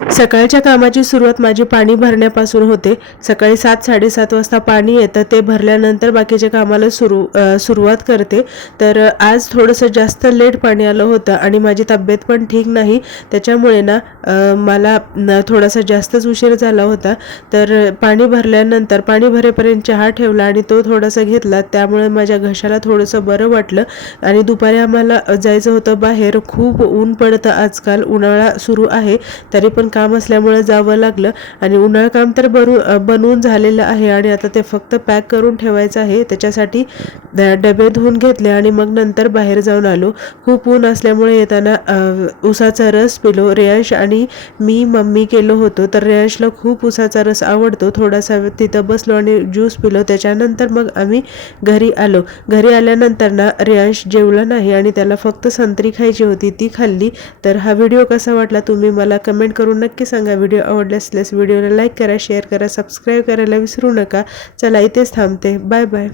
सकाळच्या कामाची सुरुवात माझी पाणी भरण्यापासून होते। सकाळी 7:30 वाजता पाणी येतं, ते भरल्यानंतर बाकीच्या कामाला सुरुवात करते। तर आज थोडंसं जास्त लेट पाणी आलं होतं आणि माझी तब्येत पण ठीक नाही, त्याच्यामुळे ना मला थोडासा जास्तच उशीर झाला होता। तर पाणी भरल्यानंतर पाणी भरेपर्यंत चहा ठेवला आणि तो थोडासा घेतला, त्यामुळे माझ्या घशाला थोडंसं बरं वाटलं। आणि दुपारी आम्हाला जायचं होतं बाहेर, खूप ऊन पडतं आजकाल, उन्हाळा सुरू आहे, तरी पण काम असल्यामुळे जावं लागलं। आणि उन्हाळा काम तर बनवून झालेलं आहे आणि आता ते फक्त पॅक करून ठेवायचं आहे, त्याच्यासाठी डबे धुवून घेतले आणि मग नंतर बाहेर जाऊन आलो। खूप ऊन असल्यामुळे येताना उसाचा रस पिलो। रेयांश आणि मी मम्मी केलो होतो, तर रेयांशला खूप उसाचा रस आवडतो। थोडासा तिथं बसलो आणि ज्यूस पिलो, त्याच्यानंतर मग आम्ही घरी आलो। घरी आल्यानंतर ना रेयांश जेवला नाही आणि त्याला फक्त संत्री खायची होती, ती खाल्ली। तर हा व्हिडिओ कसा वाटला तुम्ही मला कमेंट करून नक्की सांगा। व्हिडिओ आवडल्यास व्हिडिओला लाईक करा, शेअर करा, सबस्क्राईब करायला विसरू नका। चला इथेच थांबते, बाय बाय।